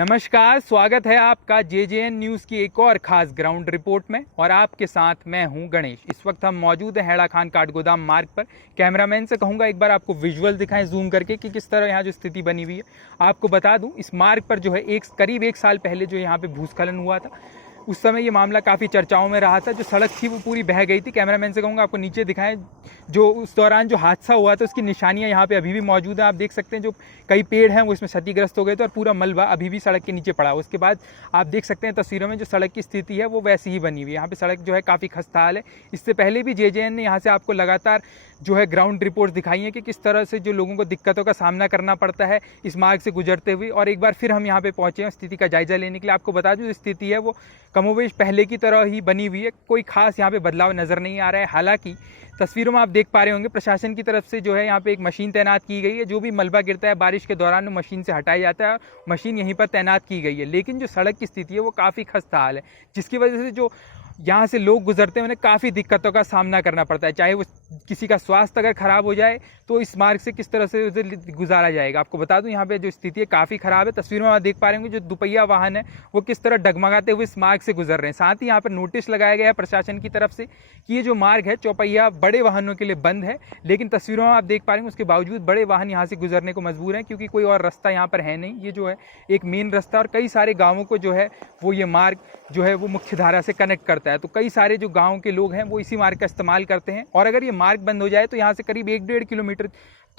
नमस्कार, स्वागत है आपका जेजेएन न्यूज़ की एक और खास ग्राउंड रिपोर्ट में। और आपके साथ मैं हूं गणेश। इस वक्त हम मौजूद हैं हैड़ा खान काठगोदाम मार्ग पर। कैमरामैन से कहूंगा एक बार आपको विजुअल दिखाएं जूम करके कि किस तरह यहाँ जो स्थिति बनी हुई है। आपको बता दूं, इस मार्ग पर जो है करीब एक साल पहले जो यहाँ पे भूस्खलन हुआ था, उस समय ये मामला काफ़ी चर्चाओं में रहा था। जो सड़क थी वो पूरी बह गई थी। कैमरामैन से कहूँगा आपको नीचे दिखाएं, जो उस दौरान जो हादसा हुआ था उसकी निशानियां यहाँ पे अभी भी मौजूद हैं। आप देख सकते हैं जो कई पेड़ हैं वो इसमें क्षतिग्रस्त हो गए थे और पूरा मलबा अभी भी सड़क के नीचे पड़ा। उसके बाद आप देख सकते हैं तस्वीरों में जो सड़क की स्थिति है वो वैसी ही बनी हुई है। यहाँ पे सड़क जो है काफ़ी खस्ता हाल है। इससे पहले भी जेजेएन ने यहाँ से आपको लगातार जो है ग्राउंड रिपोर्ट दिखाई है कि किस तरह से जो लोगों को दिक्कतों का सामना करना पड़ता है इस मार्ग से गुजरते हुए। और एक बार फिर हम यहाँ पे पहुँचे हैं स्थिति का जायजा लेने के लिए। आपको बता दूँ, स्थिति है वो कमोवेश पहले की तरह ही बनी हुई है। कोई खास यहाँ पे बदलाव नज़र नहीं आ रहा है। हालांकि तस्वीरों में आप देख पा रहे होंगे प्रशासन की तरफ से जो है यहाँ पे एक मशीन तैनात की गई है। जो भी मलबा गिरता है बारिश के दौरान मशीन से हटाया जाता है। मशीन यहीं पर तैनात की गई है। लेकिन जो सड़क की स्थिति है वो काफ़ी खस्ता हाल है, जिसकी वजह से जो यहाँ से लोग गुजरते हैं उन्हें काफ़ी दिक्कतों का सामना करना पड़ता है। चाहे वो किसी का स्वास्थ्य अगर ख़राब हो जाए तो इस मार्ग से किस तरह से उसे गुजारा जाएगा। आपको बता दूं यहाँ पे जो स्थिति है काफ़ी ख़राब है। तस्वीरों में आप देख पा रहे होंगे जो दुपहिया वाहन है वो किस तरह डगमगाते हुए इस मार्ग से गुजर रहे हैं। साथ ही यहाँ पर नोटिस लगाया गया है प्रशासन की तरफ से कि ये जो मार्ग है चौपहिया बड़े वाहनों के लिए बंद है। लेकिन तस्वीरों में आप देख पा रहे हैं उसके बावजूद बड़े वाहन यहाँ से गुजरने को मजबूर हैं, क्योंकि कोई और रास्ता यहाँ पर है नहीं। ये जो है एक मेन रास्ता और कई सारे गाँवों को जो है वो ये मार्ग जो है वो मुख्य धारा से कनेक्ट करता है। तो कई सारे जो गाँव के लोग हैं वो इसी मार्ग का इस्तेमाल करते हैं। और अगर ये मार्ग बंद हो जाए तो यहाँ से करीब 1-1.5 किलोमीटर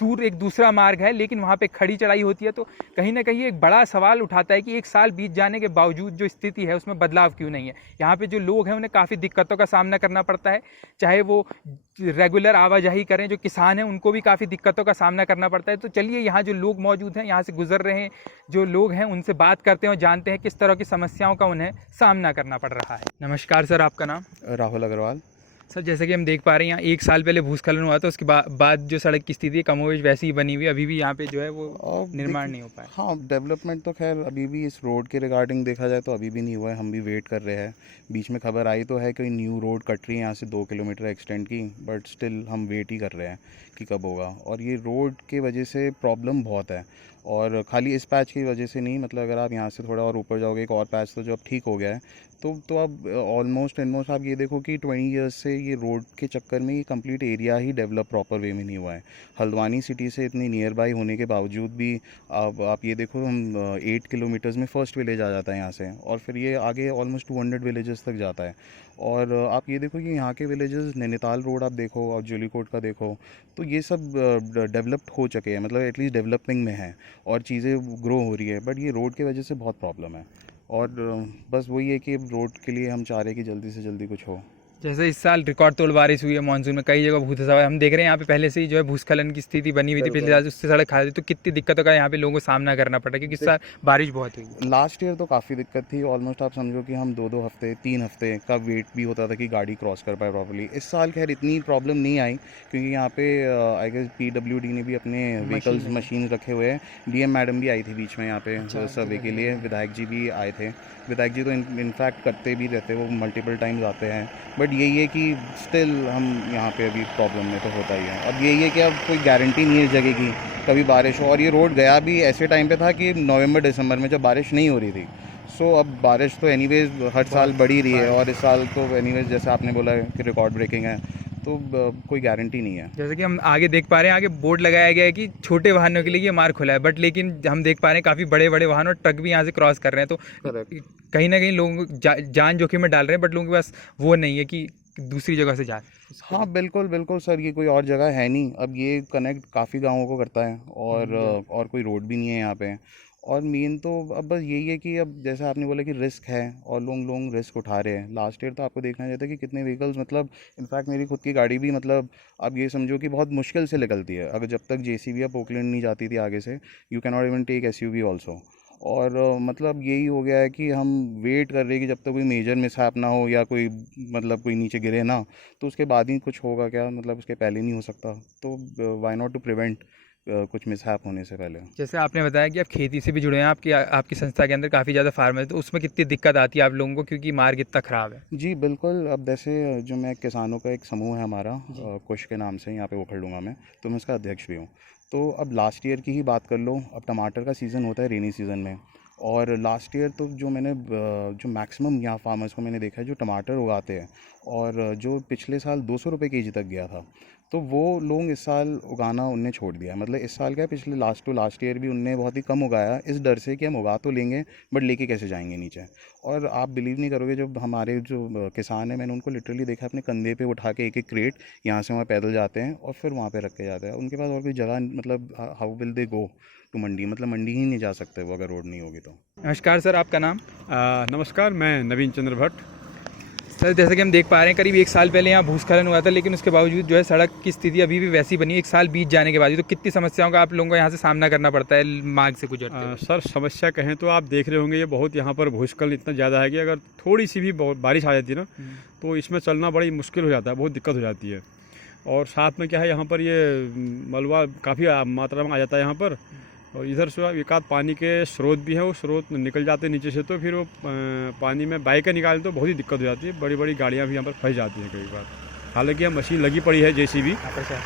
दूर एक दूसरा मार्ग है, लेकिन वहाँ पे खड़ी चढ़ाई होती है। तो कहीं ना कहीं एक बड़ा सवाल उठाता है कि एक साल बीत जाने के बावजूद जो स्थिति है उसमें बदलाव क्यों नहीं है। यहाँ पे जो लोग हैं उन्हें काफ़ी दिक्कतों का सामना करना पड़ता है। चाहे वो रेगुलर आवाजाही करें, जो किसान हैं उनको भी काफ़ी दिक्कतों का सामना करना पड़ता है। तो चलिए यहाँ जो लोग मौजूद हैं, यहाँ से गुजर रहे हैं जो लोग हैं, उनसे बात करते हैं और जानते हैं किस तरह की समस्याओं का उन्हें सामना करना पड़ रहा है। नमस्कार सर, आपका नाम? राहुल अग्रवाल। सर, जैसे कि हम देख पा रहे हैं यहाँ एक साल पहले भूस्खलन हुआ था, उसके बाद जो सड़क की स्थिति है कमोवेश वैसी ही बनी हुई है। अभी भी यहाँ पे जो है वो निर्माण नहीं हो पाया। हाँ, डेवलपमेंट तो खैर अभी भी इस रोड के रिगार्डिंग देखा जाए तो अभी भी नहीं हुआ है। हम भी वेट कर रहे हैं। बीच में खबर आई तो है कि न्यू रोड कट रही है यहाँ से 2 किलोमीटर एक्सटेंड की, बट स्टिल हम वेट ही कर रहे हैं कि कब होगा। और ये रोड के वजह से प्रॉब्लम बहुत है, और खाली इस पैच की वजह से नहीं, मतलब अगर आप यहाँ से थोड़ा और ऊपर जाओगे एक और पैच तो जो अब ठीक हो गया है, तो अब ऑलमोस्ट आप ये देखो कि 20 ईयर्स से ये रोड के चक्कर में ये कंप्लीट एरिया ही डेवलप प्रॉपर वे में नहीं हुआ है। हल्द्वानी सिटी से इतनी नियर बाई होने के बावजूद भी अब आप ये देखो, हम 8 किलोमीटर्स में फर्स्ट विलेज आ जाता है यहाँ से, और फिर ये आगे ऑलमोस्ट 200 विलेजेस तक जाता है। और आप ये देखो कि यहाँ के विलेजेस, नैनीताल रोड आप देखो और जूलीकोट का देखो, तो ये सब डेवलप्ड हो चुके हैं, मतलब एटलीस्ट डेवलपिंग में है और चीज़ें ग्रो हो रही है। बट ये रोड की वजह से बहुत प्रॉब्लम है, और बस वही है कि रोड के लिए हम चाह रहे हैं कि जल्दी से जल्दी कुछ हो। जैसे इस साल रिकॉर्ड तोड़ बारिश हुई है मानसून में, कई जगह भूस्खलन हम देख रहे हैं। यहाँ पे पहले से ही जो है भूस्खलन की स्थिति बनी हुई थी पिछले साल, उससे सड़क खाली थी। तो कितनी दिक्कतों का यहाँ पे लोगों को सामना करना पड़ा, क्योंकि इस साल बारिश बहुत हुई। लास्ट ईयर तो काफ़ी दिक्कत थी। ऑलमोस्ट आप समझो कि हम 2-2 हफ्ते 3 हफ्ते का वेट भी होता था कि गाड़ी क्रॉस कर पाए प्रॉपर्ली। इस साल खैर इतनी प्रॉब्लम नहीं आई, क्योंकि यहाँ पे आई गेस PWD ने भी अपने व्हीकल्स मशीन रखे हुए हैं। DM मैडम भी आई थी बीच में यहाँ पे सर्वे के लिए। विधायक जी भी आए थे। विधायक जी तो इनफैक्ट करते भी रहते, वो मल्टीपल टाइम्स आते हैं। बट यही है कि स्टिल हम यहाँ पे अभी प्रॉब्लम में तो होता ही है। अब यही है कि अब कोई गारंटी नहीं है इस जगह की, कभी बारिश हो। और ये रोड गया भी ऐसे टाइम पे था कि नवंबर-दिसंबर में, जब बारिश नहीं हो रही थी। सो अब बारिश तो एनीवेज हर साल बढ़ ही रही है, और इस साल तो एनीवेज जैसे आपने बोला कि रिकॉर्ड ब्रेकिंग है, तो कोई गारंटी नहीं है। जैसे कि हम आगे देख पा रहे हैं, आगे बोर्ड लगाया गया है कि छोटे वाहनों के लिए ये मार्ग खुला है, बट लेकिन हम देख पा रहे हैं काफ़ी बड़े बड़े वाहन और ट्रक भी यहाँ से क्रॉस कर रहे हैं। तो कहीं ना कहीं लोगों को जान जोखिम में डाल रहे हैं, बट लोगों के पास वो नहीं है कि दूसरी जगह से जाए। हाँ, बिल्कुल बिल्कुल सर, ये कोई और जगह है नहीं। अब ये कनेक्ट काफ़ी गाँवों को करता है, और कोई रोड भी नहीं है यहाँ पे। और मेन तो अब बस यही है कि अब जैसे आपने बोला कि रिस्क है, और लोग रिस्क उठा रहे हैं। लास्ट ईयर तो आपको देखना चाहिए था कि कितने व्हीकल्स, मतलब इनफैक्ट मेरी खुद की गाड़ी भी, मतलब अब ये समझो कि बहुत मुश्किल से निकलती है। अगर जब तक JCB या पोकलैंड नहीं जाती थी आगे से, you can not even take SUV also. और मतलब यही हो गया है कि हम वेट कर रहे हैं कि जब तक कोई मेजर मिसहैप ना हो, या कोई मतलब कोई नीचे गिरे ना, तो उसके बाद ही कुछ होगा क्या, मतलब उसके पहले नहीं हो सकता। तो वाई नॉट टू प्रिवेंट कुछ मिसहैप होने से पहले। जैसे आपने बताया कि आप खेती से भी जुड़े हैं, आपकी संस्था के अंदर काफ़ी ज़्यादा फार्मर है, तो उसमें कितनी दिक्कत आती है आप लोगों को, क्योंकि मार्ग इतना ख़राब है? जी बिल्कुल। अब जैसे जो मैं किसानों का एक समूह है हमारा, कुश के नाम से, यहाँ पे उखड़ूंगा मैं, तो मैं उसका अध्यक्ष भी हूँ। तो अब लास्ट ईयर की ही बात कर लो, अब टमाटर का सीज़न होता है रेनी सीज़न में, और लास्ट ईयर तो जो मैंने जो मैक्सिमम यहाँ फार्मर्स को मैंने देखा है जो टमाटर उगाते हैं, और जो पिछले साल 200 रुपये केजी तक गया था, तो वो लोग इस साल उगाना उनने छोड़ दिया। मतलब इस साल क्या है, पिछले लास्ट ईयर भी उनने बहुत ही कम उगाया, इस डर से कि हम उगा तो लेंगे बट लेके कैसे जाएंगे नीचे। और आप बिलीव नहीं करोगे, जब हमारे जो किसान हैं, मैंने उनको लिटरली देखा अपने कंधे पे उठा के एक एक क्रेट यहाँ से वहाँ पैदल जाते हैं और फिर वहाँ पे रख के जाते हैं। उनके पास और कोई जगह, मतलब how will they go to mandi, मतलब मंडी ही नहीं जा सकते वो अगर रोड नहीं होगी तो। नमस्कार सर, आपका नाम? नमस्कार, मैं नवीन चंद्र भट्ट। सर, जैसे कि हम देख पा रहे हैं करीब 1 साल पहले यहाँ भूस्खलन हुआ था, लेकिन उसके बावजूद जो है सड़क की स्थिति अभी भी वैसी बनी है 1 साल बीत जाने के बाद। तो कितनी समस्याओं का आप लोगों को यहाँ से सामना करना पड़ता है मार्ग से गुजरते हुए? सर, समस्या कहें तो आप देख रहे होंगे ये बहुत यहाँ पर भूस्खलन इतना ज़्यादा है कि अगर थोड़ी सी भी बारिश आ जाती है ना तो इसमें चलना बड़ी मुश्किल हो जाता है, बहुत दिक्कत हो जाती है। और साथ में क्या है, यहाँ पर ये मलबा काफ़ी मात्रा में आ जाता है यहाँ पर, और इधर से एक आध पानी के स्रोत भी है, वो स्रोत निकल जाते हैं नीचे से, तो फिर वो पानी में बाइक का निकाले तो बहुत ही दिक्कत हो जाती है। बड़ी बड़ी गाड़ियाँ भी यहाँ पर फंस जाती हैं कई बार। हालांकि यहाँ मशीन लगी पड़ी है JCB,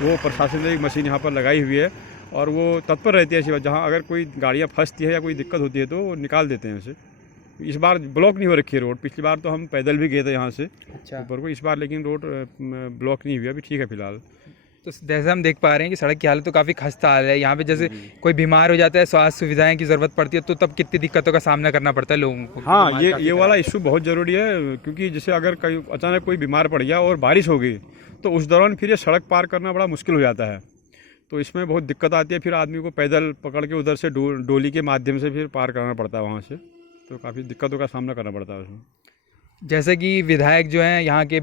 वो प्रशासन ने एक मशीन यहाँ पर लगाई हुई है और वो तत्पर रहती है ऐसी बात, जहाँ अगर कोई गाड़ियाँ फंसती है या कोई दिक्कत होती है तो वो निकाल देते हैं उसे। इस बार ब्लॉक नहीं हो रखी है रोड, पिछली बार तो हम पैदल भी गए थे यहाँ से ऊपर को, इस बार लेकिन रोड ब्लॉक नहीं हुई, अभी ठीक है फिलहाल। तो जैसे हम देख पा रहे हैं कि सड़क की हालत तो काफ़ी खस्ता हाल है यहाँ पे। जैसे कोई बीमार हो जाता है, स्वास्थ्य सुविधाएं की ज़रूरत पड़ती है, तो तब कितनी दिक्कतों का सामना करना पड़ता है लोगों को? हाँ, ये वाला इशू बहुत ज़रूरी है, क्योंकि जैसे अगर कहीं अचानक कोई बीमार पड़ गया और बारिश हो गई तो उस दौरान फिर ये सड़क पार करना बड़ा मुश्किल हो जाता है। तो इसमें बहुत दिक्कत आती है, फिर आदमी को पैदल पकड़ के उधर से डोली के माध्यम से फिर पार करना पड़ता है वहाँ से, तो काफ़ी दिक्कतों का सामना करना पड़ता है उसमें। जैसे कि विधायक जो हैं यहाँ के,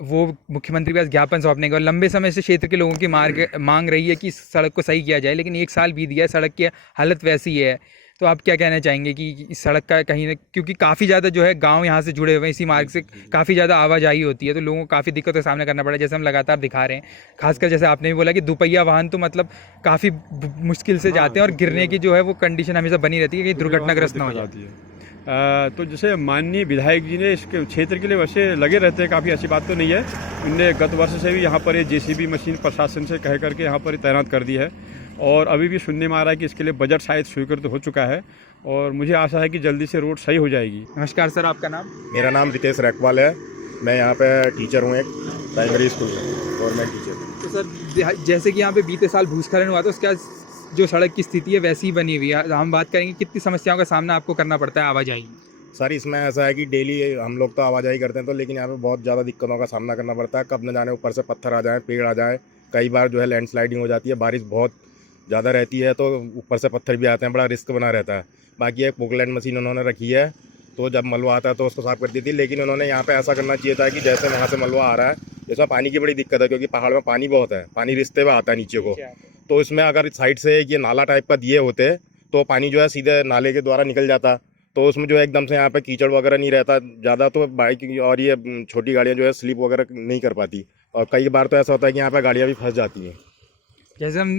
वो मुख्यमंत्री के पास ज्ञापन सौंपने के और लंबे समय से क्षेत्र के लोगों की मांग रही है कि इस सड़क को सही किया जाए, लेकिन 1 साल बीत गया, सड़क की हालत वैसी है। तो आप क्या कहना चाहेंगे कि इस सड़क का कहीं ना, क्योंकि काफ़ी ज़्यादा जो है गांव यहाँ से जुड़े हुए हैं, इसी मार्ग से काफ़ी ज़्यादा आवाजाही होती है, तो लोगों को काफ़ी दिक्कतों का सामना करना पड़ा है, जैसे हम लगातार दिखा रहे हैं। खासकर जैसे आपने भी बोला कि दुपहिया वाहन तो मतलब काफ़ी मुश्किल से जाते हैं और गिरने की जो है वो कंडीशन हमेशा बनी रहती है कि दुर्घटनाग्रस्त ना हो जाती है। तो जैसे माननीय विधायक जी ने इसके क्षेत्र के लिए वैसे लगे रहते हैं, काफ़ी अच्छी बात तो नहीं है। उनने गत वर्ष से भी यहाँ पर ये JCB मशीन प्रशासन से कह करके यहाँ पर तैनात कर दी है, और अभी भी सुनने में आ रहा है कि इसके लिए बजट शायद स्वीकृत हो चुका है, और मुझे आशा है कि जल्दी से रोड सही हो जाएगी। नमस्कार सर, आपका नाम? मेरा नाम रितेश रैकवाल है, मैं यहाँ पे टीचर हूँ, एक प्राइमरी स्कूल में गवर्नमेंट टीचर। तो सर, जैसे कि यहाँ पे बीते साल भूस्खलन हुआ था, उसके बाद जो सड़क की स्थिति है वैसी ही बनी हुई है। हम बात करेंगे कितनी समस्याओं का सामना आपको करना पड़ता है आवाजाही? सर, इसमें ऐसा है कि डेली हम लोग तो आवाजाही करते हैं, तो लेकिन यहाँ पे बहुत ज़्यादा दिक्कतों का सामना करना पड़ता है। कब न जाने ऊपर से पत्थर आ जाए, पेड़ आ जाए, कई बार जो है लैंडस्लाइडिंग हो जाती है, बारिश बहुत ज़्यादा रहती है तो ऊपर से पत्थर भी आते हैं, बड़ा रिस्क बना रहता है। बाकी एक पोकलैंड मशीन उन्होंने रखी है, तो जब मलबा आता है तो उसको साफ़ करती थी, लेकिन उन्होंने यहाँ पे ऐसा करना चाहिए था कि जैसे वहाँ से मलबा आ रहा है, इसमें पानी की बड़ी दिक्कत है, क्योंकि पहाड़ में पानी बहुत है, पानी रिश्ते में आता है नीचे को, तो इसमें अगर साइड से ये नाला टाइप का दिए होते तो पानी जो है सीधे नाले के द्वारा निकल जाता, तो उसमें जो है एकदम से यहाँ पे कीचड़ वगैरह नहीं रहता ज़्यादा, तो बाइक और ये छोटी गाड़ियाँ जो है स्लिप वगैरह नहीं कर पाती, और कई बार तो ऐसा होता है कि यहाँ पे गाड़ियाँ भी फंस जाती हैं। जैसे हम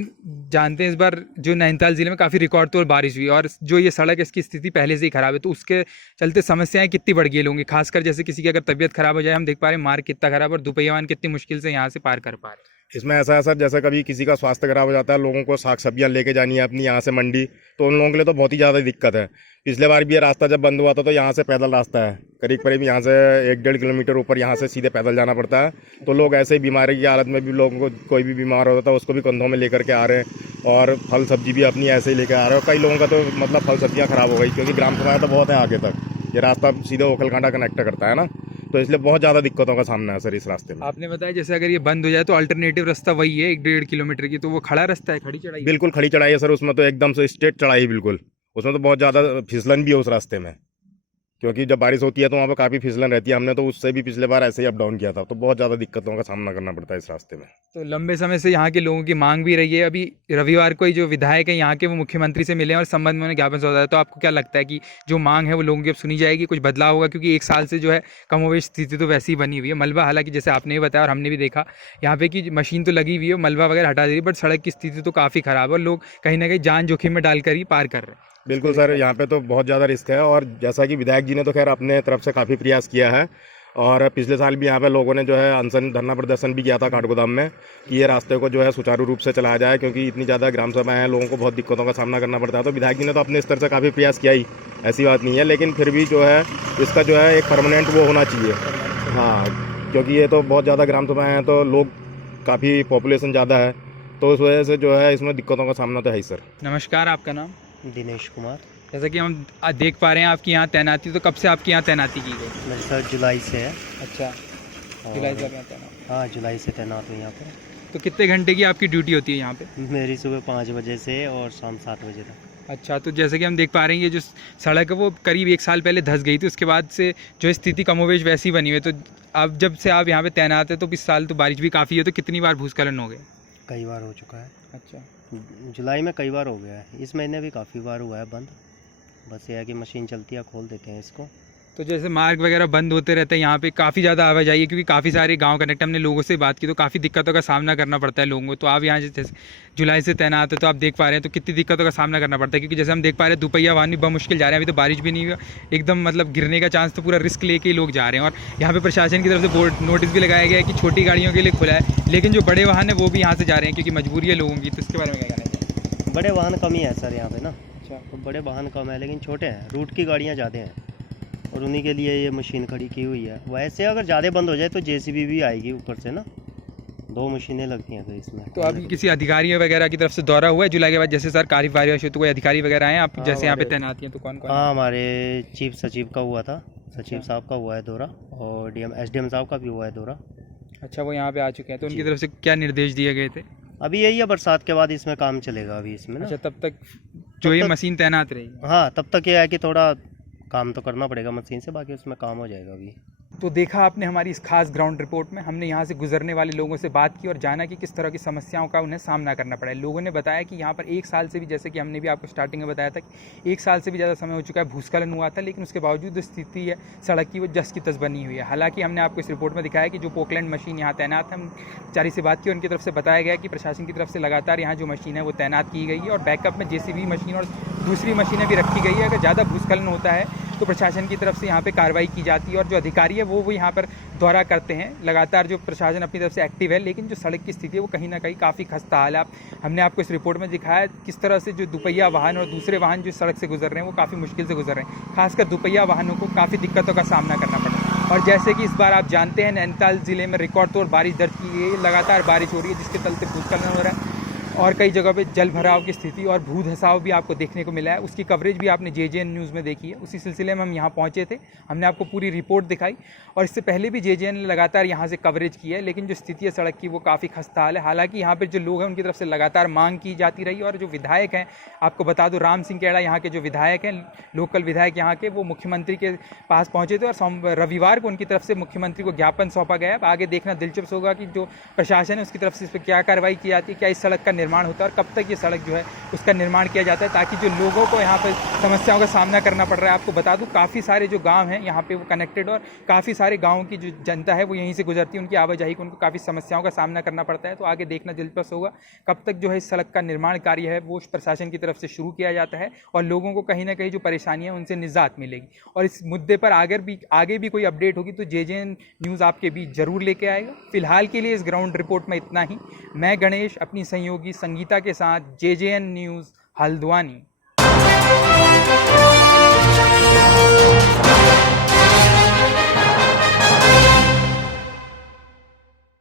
जानते हैं इस बार जो नैनीताल ज़िले में काफ़ी रिकॉर्ड तोड़ बारिश हुई, और जो ये सड़क है इसकी स्थिति पहले से ही ख़राब है, तो उसके चलते समस्याएं कितनी बढ़ गई लोगों की। खासकर जैसे किसी की अगर तबीयत ख़राब हो जाए, हम देख पा रहे हैं मार्ग कितना ख़राब और दुपहिया वाहन कितनी मुश्किल से यहाँ से पार कर पा रहे हैं। इसमें ऐसा है सर, जैसे कभी किसी का स्वास्थ्य खराब हो जाता है, लोगों को साग सब्जियां लेके जानी है अपनी यहाँ से मंडी, तो उन लोगों के लिए तो बहुत ही ज़्यादा दिक्कत है। पिछले बार भी ये रास्ता जब बंद हुआ था तो यहाँ से पैदल रास्ता है, करीब करीब यहाँ से 1-1.5 किलोमीटर ऊपर यहाँ से सीधे पैदल जाना पड़ता है, तो लोग ऐसे ही बीमारी की हालत में भी, लोगों को कोई भी बीमार होता है उसको भी कंधों में लेकर के आ रहे हैं, और फल सब्जी भी अपनी ऐसे ही लेकर आ रहे हैं। कई लोगों का तो मतलब फल सब्जियाँ ख़राब हो गई, क्योंकि ग्राम सभाएँ तो बहुत है आगे तक, ये रास्ता सीधे ओखलकांडा कनेक्ट करता है ना, तो इसलिए बहुत ज़्यादा दिक्कतों का सामना है सर इस रास्ते में। आपने बताया जैसे अगर ये बंद हो जाए तो अल्टरनेटिव रास्ता वही है 1-1.5 किलोमीटर की, तो वो खड़ा रास्ता है, खड़ी चढ़ाई? बिल्कुल खड़ी चढ़ाई है सर, उसमें तो एकदम से स्ट्रेट चढ़ाई, बिल्कुल उसमें तो बहुत ज़्यादा फिसलन भी है उस रास्ते में, क्योंकि जब बारिश होती है तो वहाँ पर काफ़ी फिसलन रहती है। हमने तो उससे भी पिछले बार ऐसे ही अप डाउन किया था, तो बहुत ज़्यादा दिक्कतों का सामना करना पड़ता है इस रास्ते में। तो लंबे समय से यहाँ के लोगों की मांग भी रही है। अभी रविवार को ही जो विधायक है यहाँ के, वो मुख्यमंत्री से मिले और संबंध में उन्हें ज्ञापन सौंपा है, तो आपको क्या लगता है कि जो मांग है वो लोगों की अब सुनी जाएगी, कुछ बदलाव होगा? क्योंकि 1 साल से जो है कमोवेश स्थिति तो वैसी ही बनी हुई है। मलबा, हालांकि जैसे आपने भी बताया और हमने भी देखा यहाँ पे कि मशीन तो लगी हुई है, मलबा वगैरह हटा दे रही है, बट सड़क की स्थिति तो काफ़ी ख़राब है और लोग कहीं ना कहीं जान जोखिम में डालकर ही पार कर रहे हैं। बिल्कुल सर, यहाँ पे तो बहुत ज़्यादा रिस्क है, और जैसा कि विधायक जी ने तो खैर अपने तरफ से काफ़ी प्रयास किया है, और पिछले साल भी यहाँ पे लोगों ने जो है अनशन धरना प्रदर्शन भी किया था काठगोदाम में, कि ये रास्ते को जो है सुचारू रूप से चलाया जाए, क्योंकि इतनी ज़्यादा ग्राम सभाएं हैं, लोगों को बहुत दिक्कतों का सामना करना पड़ता है। तो विधायक जी ने तो अपने स्तर से काफ़ी प्रयास किया ही, ऐसी बात नहीं है, लेकिन फिर भी जो है इसका जो है एक परमानेंट वो होना चाहिए। हाँ, क्योंकि ये तो बहुत ज़्यादा ग्राम सभाएँ हैं तो लोग काफ़ी पॉपुलेशन ज़्यादा है, तो उस वजह से जो है इसमें दिक्कतों का सामना तो है ही सर। नमस्कार, आपका नाम? दिनेश कुमार। जैसा कि हम देख पा रहे हैं आपकी यहाँ तैनाती, तो कब से आपकी यहाँ तैनाती की गई? मेरे सर जुलाई से है। अच्छा, जुलाई से आप यहाँ तैनात। हाँ, जुलाई से तैनात हूँ यहाँ पर। तो कितने घंटे की आपकी ड्यूटी होती है यहाँ पे? मेरी सुबह 5 बजे से और शाम 7 बजे तक। अच्छा, तो जैसे कि हम देख पा रहे हैं ये जो सड़क है वो करीब 1 साल पहले धंस गई थी, उसके बाद से जो स्थिति कमोवेश वैसी बनी हुई है। तो अब जब से आप यहाँ पे तैनात है तो इस साल तो बारिश भी काफ़ी है, तो कितनी बार भूस्खलन हो गए? कई बार हो चुका है। अच्छा, जुलाई में कई बार हो गया है, इस महीने भी काफ़ी बार हुआ है बंद। बस ये है कि मशीन चलती है, खोल देते हैं इसको। तो जैसे मार्ग वगैरह बंद होते रहते हैं यहाँ पे, काफ़ी ज़्यादा आवाजाही है क्योंकि काफ़ी सारे गांव कनेक्ट, हमने लोगों से बात की तो काफ़ी दिक्कतों का सामना करना पड़ता है लोगों को। तो आप यहाँ जैसे जुलाई से तैनात है तो आप देख पा रहे हैं तो कितनी दिक्कतों का सामना करना पड़ता है, क्योंकि जैसे हम देख पा रहे हैं दोपहिया वाहन भी बमुश्किल जा रहे हैं। अभी तो बारिश भी नहीं हुआ, एकदम मतलब गिरने का चांस, तो पूरा रिस्क लेके ही लोग जा रहे हैं। और यहाँ पे प्रशासन की तरफ से बोर्ड नोटिस भी लगाया गया है कि छोटी गाड़ियों के लिए खुला है, लेकिन जो बड़े वाहन है वो भी यहाँ से जा रहे हैं क्योंकि मजबूरी है लोगों की। तो इसके बारे में क्या कहना चाहिए? बड़े वाहन कम ही है सर यहाँ पे ना। अच्छा, तो बड़े वाहन कम है लेकिन छोटे हैं, रूट की गाड़ियाँ ज़्यादा हैं और उन्हीं के लिए ये मशीन खड़ी की हुई है। वैसे अगर ज़्यादा बंद हो जाए तो जेसीबी भी आएगी ऊपर से ना, 2 मशीनें लगती हैं तो इसमें। तो अभी किसी अधिकारी वगैरह की तरफ से दौरा हुआ है जुलाई के बाद, जैसे सरकारी बारिश हो तो कोई अधिकारी वगैरह आए आप हाँ, जैसे यहाँ पे हमारे- तैनात हैं तो कौन कौन? हाँ, हमारे चीफ सचिव का हुआ था, सचिव अच्छा। साहब का हुआ है दौरा, और एसडीएम साहब का भी हुआ है दौरा। अच्छा, वो यहाँ पे आ चुके हैं, तो उनकी जी। तरफ से क्या निर्देश दिए गए थे? अभी यही है, बरसात के बाद इसमें काम चलेगा अभी इसमें ना। अच्छा, तब तक जो ये तक- मशीन तैनात रहेगी। हाँ, तब तक ये है कि थोड़ा काम तो करना पड़ेगा मशीन से, बाकी उसमें काम हो जाएगा अभी। तो देखा आपने हमारी इस खास ग्राउंड रिपोर्ट में, हमने यहाँ से गुजरने वाले लोगों से बात की और जाना कि किस तरह की समस्याओं का उन्हें सामना करना पड़ा है। लोगों ने बताया कि यहाँ पर 1 साल से भी, जैसे कि हमने भी आपको स्टार्टिंग में बताया था कि 1 साल से भी ज़्यादा समय हो चुका है, भूस्खलन हुआ था, लेकिन उसके बावजूद जो स्थिति है सड़क की वो जस की तस बनी हुई है। हालांकि हमने आपको इस रिपोर्ट में दिखाया कि जो पोकलैंड मशीन यहाँ तैनात है, हम चारी से बात की, उनकी तरफ से बताया गया कि प्रशासन की तरफ से लगातार यहाँ जो मशीन है वो तैनात की गई है और बैकअप में जेसीबी मशीन और दूसरी मशीनें भी रखी गई है। अगर ज़्यादा भूस्खलन होता है तो प्रशासन की तरफ से यहाँ पे कार्रवाई की जाती है और जो अधिकारी है वो यहाँ पर दौरा करते हैं। लगातार जो प्रशासन अपनी तरफ से एक्टिव है, लेकिन जो सड़क की स्थिति है वो कहीं ना कहीं काफ़ी खस्ता हाल है। हमने आपको इस रिपोर्ट में दिखाया किस तरह से जो दोपहिया वाहन और दूसरे वाहन जो सड़क से गुजर रहे हैं वो काफ़ी मुश्किल से गुजर रहे हैं। खासकर दोपहिया वाहनों को काफ़ी दिक्कतों का सामना करना पड़ा है। और जैसे कि इस बार आप जानते हैं नैनीताल ज़िले में रिकॉर्ड तोड़ बारिश दर्ज की गई है, लगातार बारिश हो रही है जिसके चलते भूस्खलन हो रहा है और कई जगह पे जल भराव की स्थिति और भू धसाव भी आपको देखने को मिला है। उसकी कवरेज भी आपने जेजेएन न्यूज़ में देखी है। उसी सिलसिले में हम यहाँ पहुँचे थे, हमने आपको पूरी रिपोर्ट दिखाई और इससे पहले भी जेजेएन ने लगातार यहाँ से कवरेज की है, लेकिन जो स्थिति है सड़क की वो काफ़ी खस्ता हाल है। हालांकि यहाँ पर जो लोग हैं उनकी तरफ से लगातार मांग की जाती रही और जो विधायक हैं, आपको बता दो राम सिंह केड़ा यहाँ के जो विधायक हैं, लोकल विधायक यहाँ के, वो मुख्यमंत्री के पास पहुँचे थे और रविवार को उनकी तरफ से मुख्यमंत्री को ज्ञापन सौंपा गया है। आगे देखना दिलचस्प होगा कि जो प्रशासन है उसकी तरफ से इस पर क्या कार्रवाई की जाती है, क्या इस सड़क का निर्माण होता है और कब तक ये सड़क जो है उसका निर्माण किया जाता है, ताकि जो लोगों को यहाँ पर समस्याओं का सामना करना पड़ रहा है। आपको बता दूं काफ़ी सारे जो गांव हैं यहाँ पे वो कनेक्टेड और काफ़ी सारे गांवों की जो जनता है वो यहीं से गुजरती है, उनकी आवाजाही को उनको काफ़ी समस्याओं का सामना करना पड़ता है। तो आगे देखना दिलचस्प होगा कब तक जो है इस सड़क का निर्माण कार्य है वो प्रशासन की तरफ से शुरू किया जाता है और लोगों को कहीं ना कहीं जो परेशानियाँ उनसे निजात मिलेगी। और इस मुद्दे पर आगे भी कोई अपडेट होगी तो जेजेएन न्यूज़ आपके बीच जरूर लेके आएगा। फिलहाल के लिए इस ग्राउंड रिपोर्ट में इतना ही। मैं गणेश अपनी सहयोगी संगीता के साथ, जेजेएन न्यूज़ हल्द्वानी।